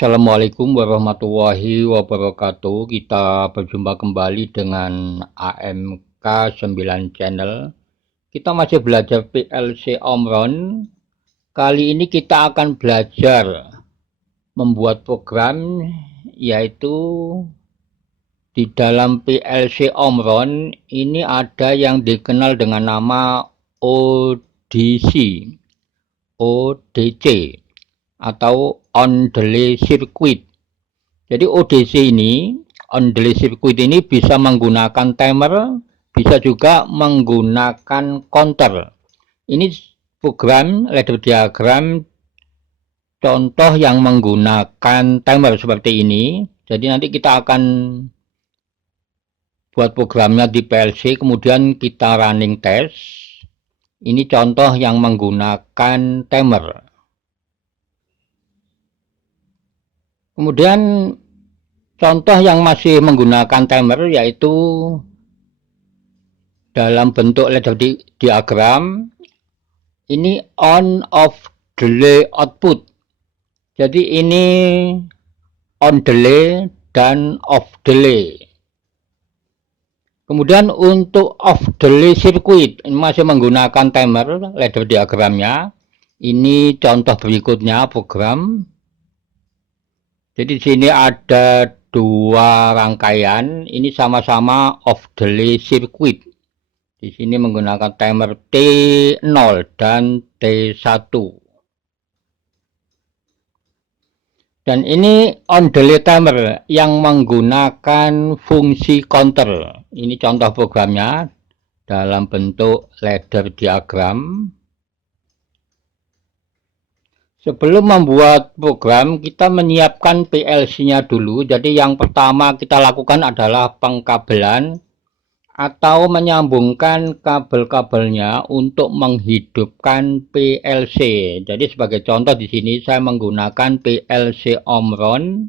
Assalamualaikum warahmatullahi wabarakatuh. Kita berjumpa kembali dengan AMK 9 Channel. Kita masih belajar PLC Omron. Kali ini kita akan belajar membuat program, yaitu di dalam PLC Omron ini ada yang dikenal dengan nama ODC, atau on delay circuit. Jadi ODC ini, on delay circuit ini bisa menggunakan timer, bisa juga menggunakan counter. Ini program ladder diagram contoh yang menggunakan timer seperti ini. Jadi nanti kita akan buat programnya di PLC, kemudian kita running test. Ini contoh yang menggunakan timer. Kemudian contoh yang masih menggunakan timer yaitu dalam bentuk ladder diagram. Ini on off delay output. Jadi ini on delay dan off delay. Kemudian untuk off delay circuit ini masih menggunakan timer ladder diagramnya. Ini contoh berikutnya program. Jadi di sini ada dua rangkaian, ini sama-sama off delay circuit. Di sini menggunakan timer T0 dan T1. Dan ini on delay timer yang menggunakan fungsi counter. Ini contoh programnya dalam bentuk ladder diagram. Sebelum membuat program, kita menyiapkan PLC-nya dulu. Jadi yang pertama kita lakukan adalah pengkabelan atau menyambungkan kabel-kabelnya untuk menghidupkan PLC. Jadi sebagai contoh di sini saya menggunakan PLC Omron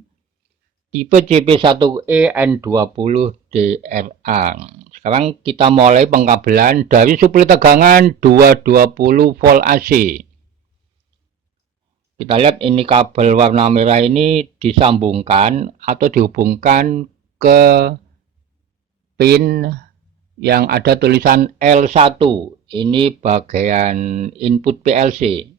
tipe CP1E N20DRA. Sekarang kita mulai pengkabelan dari suplai tegangan 220 volt AC. Kita lihat ini kabel warna merah ini disambungkan atau dihubungkan ke pin yang ada tulisan L1. Ini bagian input PLC.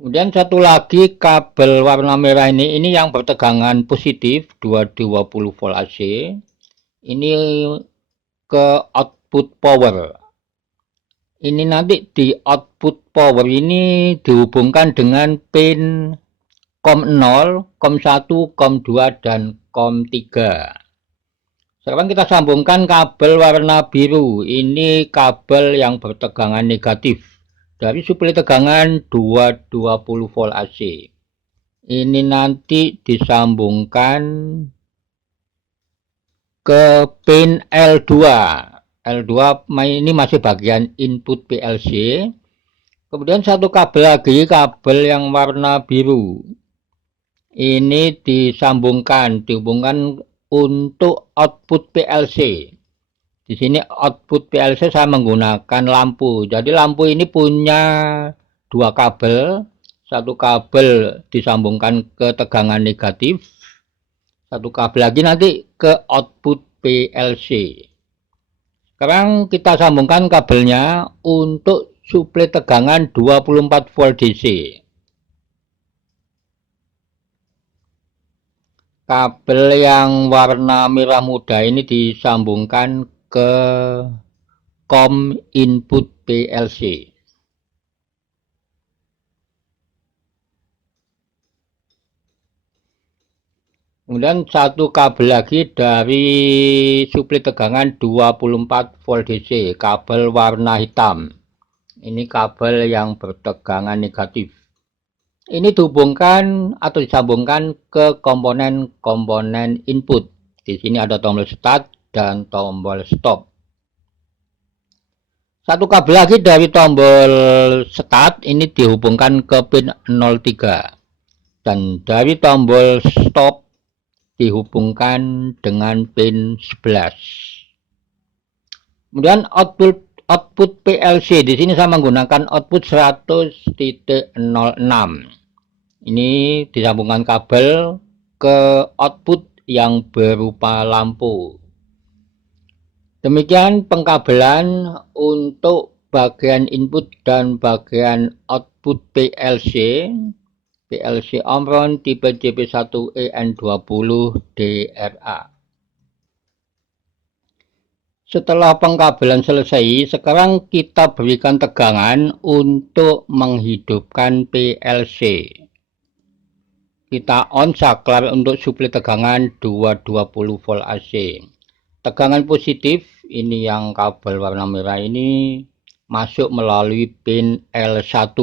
Kemudian satu lagi kabel warna merah ini yang bertegangan positif 220 volt AC. Ini ke output power. Ini nanti di output power ini dihubungkan dengan pin COM0, COM1, COM2, dan COM3. Sekarang kita sambungkan kabel warna biru. Ini kabel yang bertegangan negatif dari suplai tegangan 220 volt AC. Ini nanti disambungkan ke pin L2. L2 ini masih bagian input PLC. Kemudian satu kabel lagi, kabel yang warna biru. Ini dihubungkan untuk output PLC. Di sini output PLC saya menggunakan lampu. Jadi lampu ini punya dua kabel. Satu kabel disambungkan ke tegangan negatif. Satu kabel lagi nanti ke output PLC. Sekarang kita sambungkan kabelnya untuk suplai tegangan 24 volt DC. Kabel yang warna merah muda ini disambungkan ke COM input PLC. Kemudian satu kabel lagi dari suplai tegangan 24 volt DC, kabel warna hitam. Ini kabel yang bertegangan negatif. Ini dihubungkan atau disambungkan ke komponen-komponen input. Di sini ada tombol start dan tombol stop. Satu kabel lagi dari tombol start ini dihubungkan ke pin 03. Dan dari tombol stop dihubungkan dengan pin 11. Kemudian output output PLC. Di sini saya menggunakan output 100.06. Ini disambungkan kabel ke output yang berupa lampu. Demikian pengkabelan untuk bagian input dan bagian output PLC. PLC Omron tipe JP1EN20DRA. Setelah pengkabelan selesai, sekarang kita berikan tegangan untuk menghidupkan PLC. Kita on saklar untuk suplai tegangan 220 volt AC. Tegangan positif, ini yang kabel warna merah ini, masuk melalui pin L1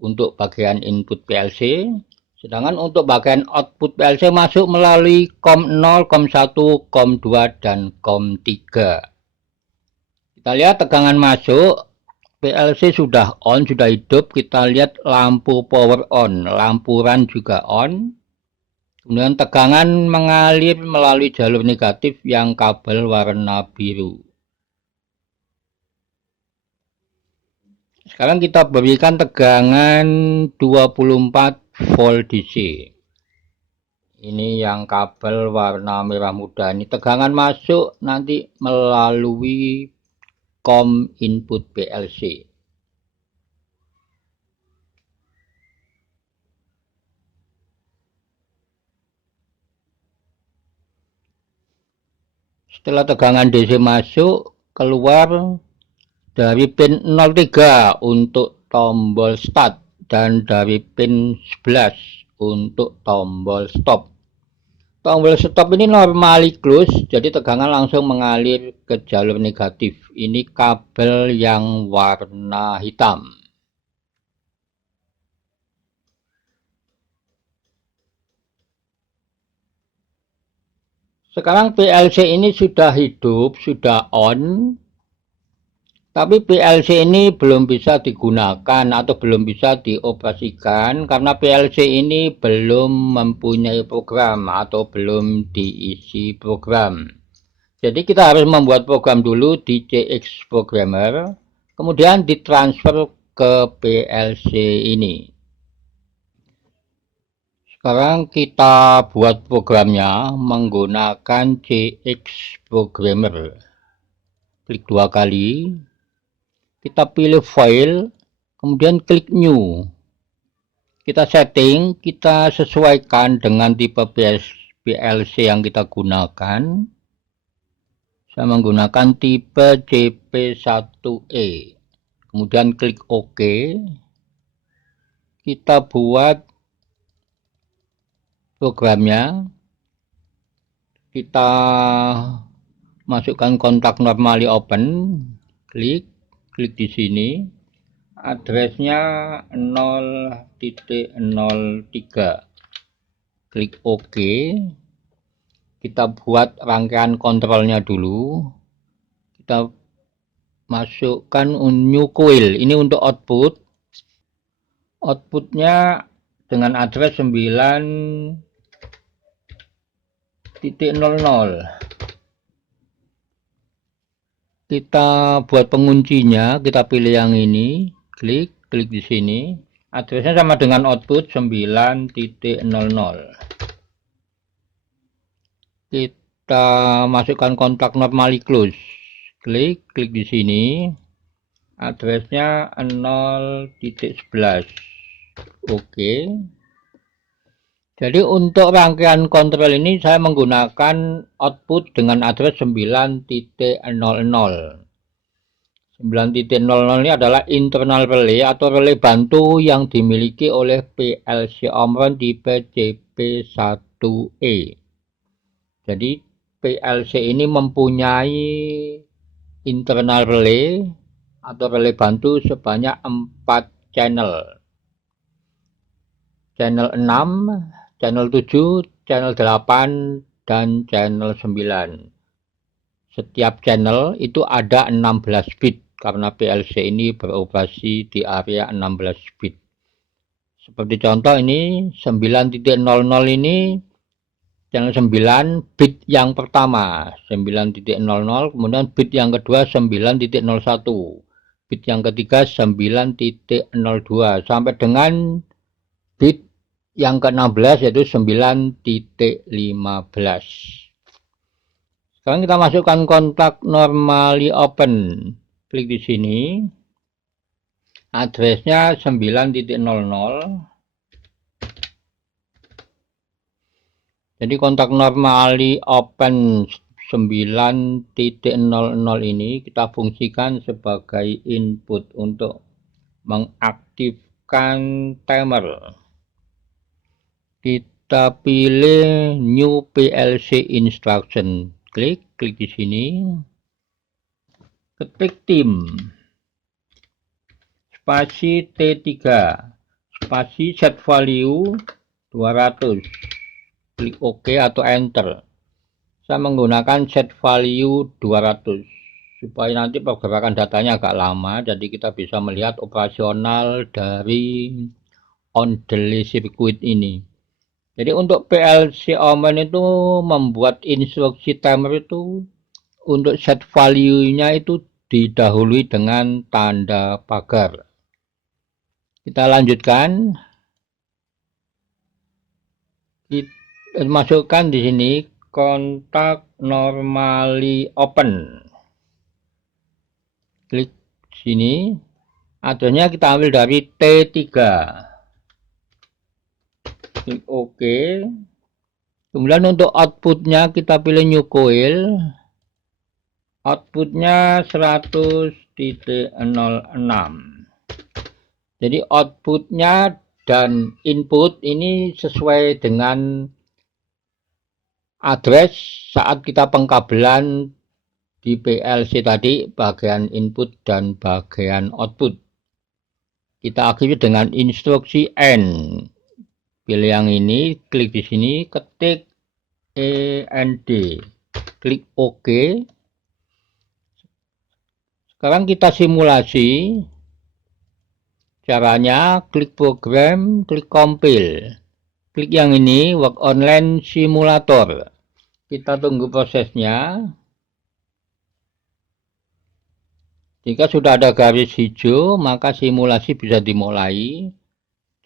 untuk bagian input PLC. Sedangkan untuk bagian output PLC masuk melalui COM 0, COM 1, COM 2, dan COM 3. Kita lihat tegangan masuk, PLC sudah on, sudah hidup. Kita lihat lampu power on, lampu run juga on. Kemudian tegangan mengalir melalui jalur negatif yang kabel warna biru. Sekarang kita berikan tegangan 24 volt DC. Ini yang kabel warna merah muda. Ini tegangan masuk nanti melalui COM input PLC. Setelah tegangan DC masuk, keluar dari pin 03 untuk tombol start dan dari pin 11 untuk tombol stop. Tombol stop ini normally close, jadi tegangan langsung mengalir ke jalur negatif. Ini kabel yang warna hitam. Sekarang PLC ini sudah hidup, sudah on, tapi PLC ini belum bisa digunakan atau belum bisa dioperasikan karena PLC ini belum mempunyai program atau belum diisi program. Jadi kita harus membuat program dulu di CX Programmer, kemudian ditransfer ke PLC ini. Sekarang kita buat programnya menggunakan CX Programmer. Klik 2 kali. Kita pilih file, kemudian klik new. Kita setting, kita sesuaikan dengan tipe PLC yang kita gunakan. Saya menggunakan tipe JP1E. Kemudian klik OK. Kita buat programnya, kita masukkan kontak normally open, klik di sini, addressnya 0.03, klik OK. Kita buat rangkaian kontrolnya dulu, kita masukkan new coil, ini untuk outputnya dengan address 9.00. Kita buat penguncinya, kita pilih yang ini, klik di sini. Addressnya sama dengan output 9.00. Kita masukkan kontak normally close, klik di sini. Addressnya 0.11. Oke. Jadi untuk rangkaian kontrol ini saya menggunakan output dengan address 9.00. 9.00 ini adalah internal relay atau relay bantu yang dimiliki oleh PLC Omron tipe JP1E. Jadi PLC ini mempunyai internal relay atau relay bantu sebanyak 4 channel. Channel 6, channel 7, channel 8, dan channel 9. Setiap channel itu ada 16 bit karena PLC ini beroperasi di area 16 bit. Seperti contoh ini 9.00 ini channel 9 bit yang pertama 9.00, kemudian bit yang kedua 9.01, bit yang ketiga 9.02 sampai dengan bit yang ke-16 yaitu 9.15. Sekarang kita masukkan kontak normally open. Klik di sini. Addressnya 9.00. Jadi kontak normally open 9.00 ini kita fungsikan sebagai input untuk mengaktifkan timer. Kita pilih new PLC instruction. Klik di sini. Ketik tim. Spasi T3. Spasi set value 200. Klik OK atau enter. Saya menggunakan set value 200 supaya nanti pergerakan datanya agak lama, jadi kita bisa melihat operasional dari on delay circuit ini. Jadi untuk PLC Omen itu membuat instruksi timer itu untuk set value-nya itu didahului dengan tanda pagar. Kita lanjutkan. Kita masukkan di sini kontak normally open. Klik sini. Addressnya kita ambil dari T3. Klik OK. Kemudian untuk outputnya kita pilih new coil. Outputnya 100.06. Jadi outputnya dan input ini sesuai dengan address saat kita pengkabelan di PLC tadi, bagian input dan bagian output. Kita akhiri dengan instruksi N. Pilih yang ini, klik di sini, ketik END, klik OK. Sekarang kita simulasi. Caranya klik program, klik compile. Klik yang ini, work online simulator. Kita tunggu prosesnya. Jika sudah ada garis hijau, maka simulasi bisa dimulai.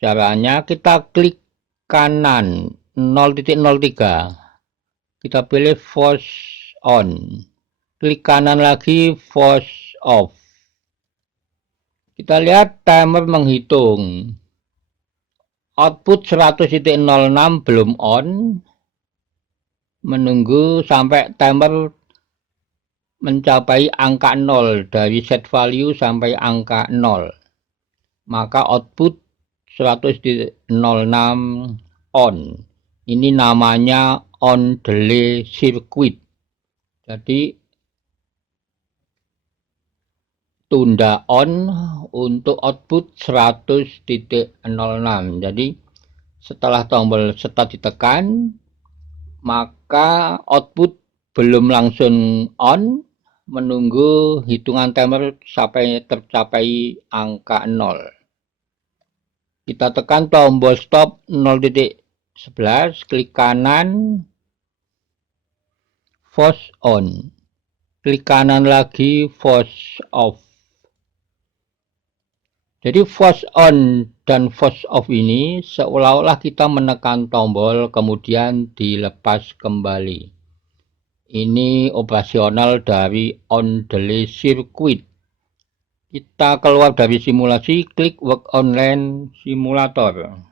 Caranya kita klik kanan 0.03. Kita pilih force on. Klik kanan lagi force off. Kita lihat timer menghitung. Output 100.06 belum on. Menunggu sampai timer mencapai angka 0, dari set value sampai angka 0. Maka output 100.06 on. Ini namanya on delay circuit. Jadi tunda on untuk output 100.06. Jadi setelah tombol start ditekan, maka output belum langsung on, menunggu hitungan timer sampai tercapai angka 0. Kita tekan tombol stop 0.11, klik kanan, force on. Klik kanan lagi, force off. Jadi force on dan force off ini seolah-olah kita menekan tombol kemudian dilepas kembali. Ini operasional dari on delay circuit. Kita keluar dari simulasi, klik work online simulator.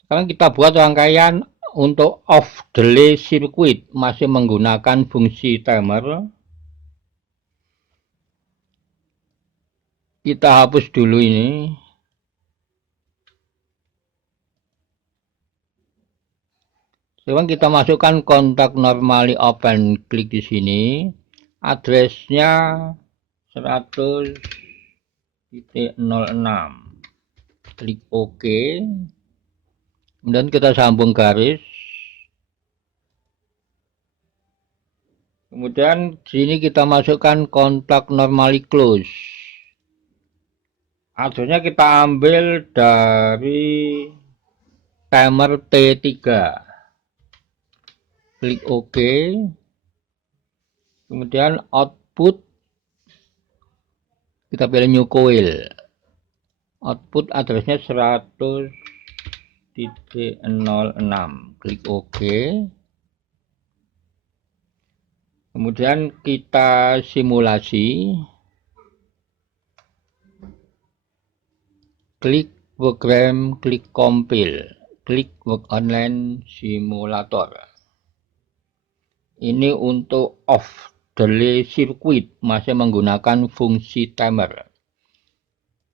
Sekarang kita buat rangkaian untuk off delay circuit, masih menggunakan fungsi timer. Kita hapus dulu ini. Sekarang kita masukkan kontak normally open, klik di sini. Addressnya 100.06. Klik OK. Kemudian kita sambung garis. Kemudian di sini kita masukkan kontak normally close. Addressnya kita ambil dari timer T3. klik OK. Kemudian output kita pilih new coil. Output addressnya 100.06, klik OK. Kemudian kita simulasi, klik program, klik compile, klik work online simulator. Ini untuk off delay circuit, masih menggunakan fungsi timer.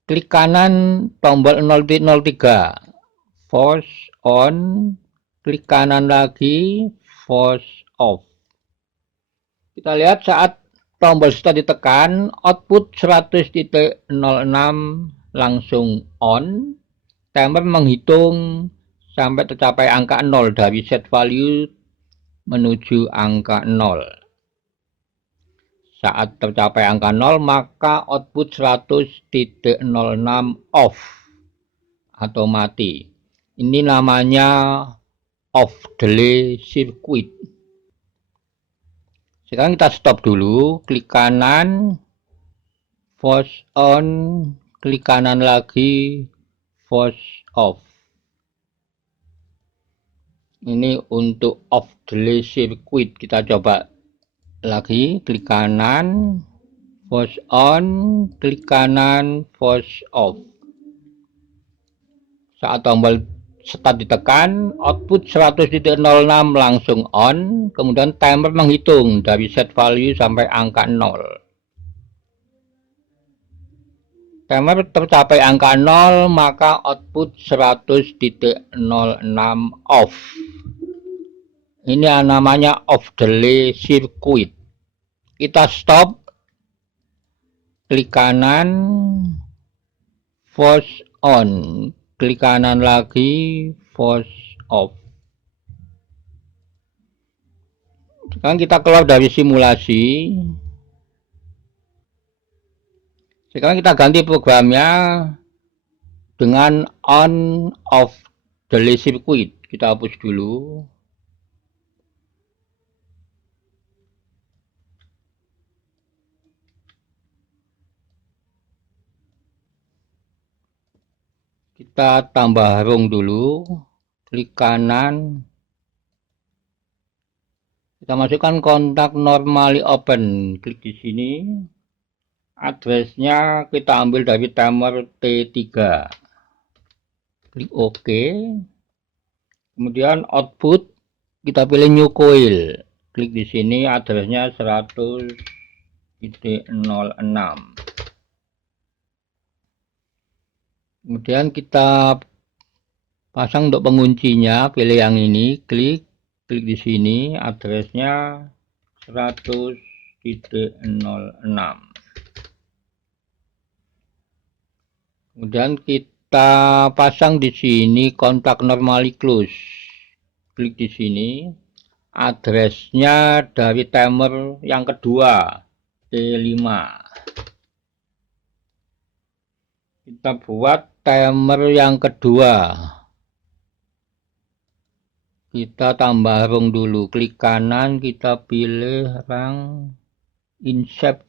Klik kanan tombol 0.03, force on, klik kanan lagi, force off. Kita lihat saat tombol start ditekan, output 100.06 langsung on. Timer menghitung sampai tercapai angka 0 dari set value menuju angka 0. Saat tercapai angka 0, maka output 100.06 off atau mati. Ini namanya off delay circuit. Sekarang kita stop dulu, klik kanan, force on, klik kanan lagi, force off. Ini untuk off delay circuit. Kita coba lagi, klik kanan, force on, klik kanan, force off. Saat tombol start ditekan, output 100.06 langsung on, kemudian timer menghitung dari set value sampai angka 0. Timer tercapai angka 0, maka output 100.06 off. Ini namanya off delay circuit. Kita stop, klik kanan, force on, klik kanan lagi, force off. Sekarang kita keluar dari simulasi. Sekarang kita ganti programnya dengan on off delay circuit. Kita hapus dulu. Kita tambah harung dulu. Klik kanan. Kita masukkan kontak normally open. Klik di sini. Addressnya kita ambil dari timer T3. Klik OK. Kemudian output kita pilih new coil. Klik di sini, addressnya 100.06. Kemudian kita pasang untuk penguncinya, pilih yang ini, klik di sini, addressnya 100.06. Kemudian kita pasang di sini kontak normally close. Klik di sini, addressnya dari timer yang kedua, T5. Kita buat timer yang kedua. Kita tambah rung dulu, klik kanan, kita pilih rang insert.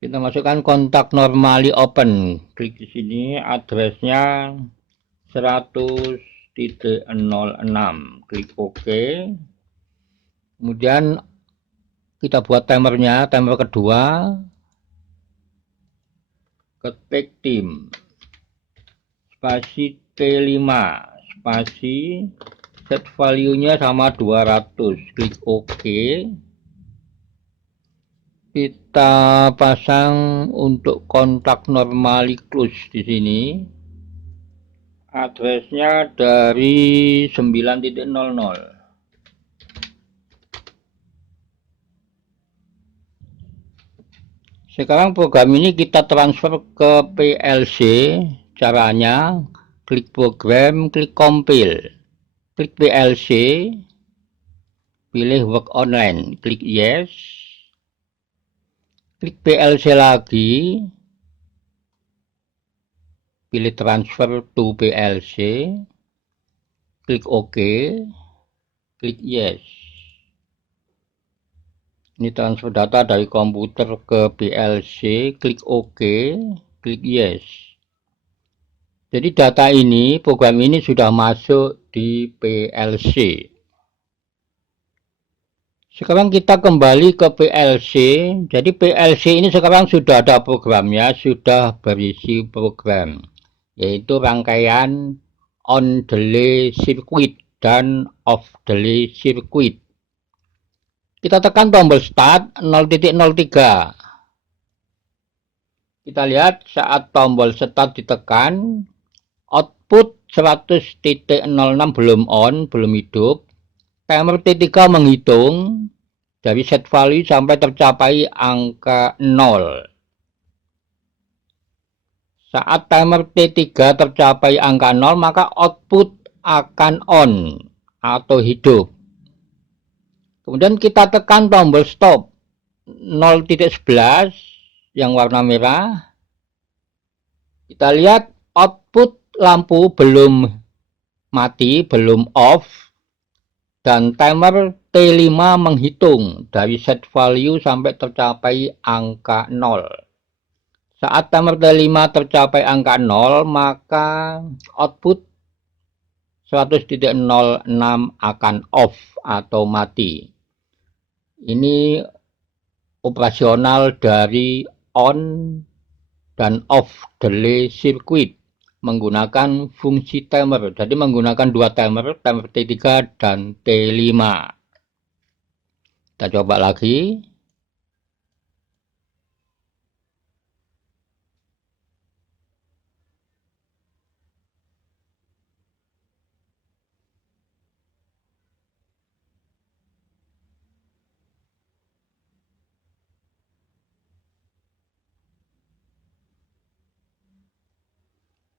Kita masukkan kontak normally open. Klik di sini, addressnya 100.06. Klik OK. Kemudian kita buat timernya, timer kedua. Ketik tim spasi T5 spasi set value-nya sama 200. Klik OK. Kita pasang untuk kontak normally close di sini. Addressnya dari 9.00. Sekarang program ini kita transfer ke PLC. Caranya klik program, klik compile, klik PLC, pilih work online, klik yes, klik PLC lagi, pilih transfer to PLC, klik OK, klik yes. Ini transfer data dari komputer ke PLC, klik OK, klik yes. Jadi data ini, program ini sudah masuk di PLC. Sekarang kita kembali ke PLC. Jadi PLC ini sekarang sudah ada programnya, sudah berisi program, yaitu rangkaian on delay circuit dan off delay circuit. Kita tekan tombol start 0.03. Kita lihat saat tombol start ditekan, output 100.06 belum on, belum hidup. Timer T3 menghitung dari set value sampai tercapai angka 0. Saat timer T3 tercapai angka 0, maka output akan on atau hidup. Kemudian kita tekan tombol stop 0.11 yang warna merah. Kita lihat output lampu belum mati, belum off, dan timer T5 menghitung dari set value sampai tercapai angka 0. Saat timer T5 tercapai angka 0, maka output 100.06 akan off atau mati. Ini operasional dari on dan off delay circuit menggunakan fungsi timer. Jadi menggunakan dua timer, timer T3 dan T5. Kita coba lagi.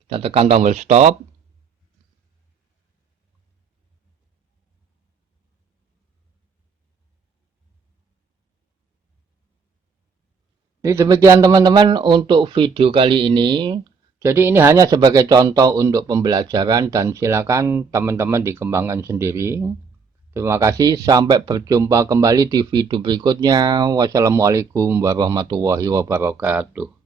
Kita tekan tombol stop. Jadi demikian teman-teman untuk video kali ini. Jadi ini hanya sebagai contoh untuk pembelajaran dan silakan teman-teman dikembangkan sendiri. Terima kasih, sampai berjumpa kembali di video berikutnya. Wassalamualaikum warahmatullahi wabarakatuh.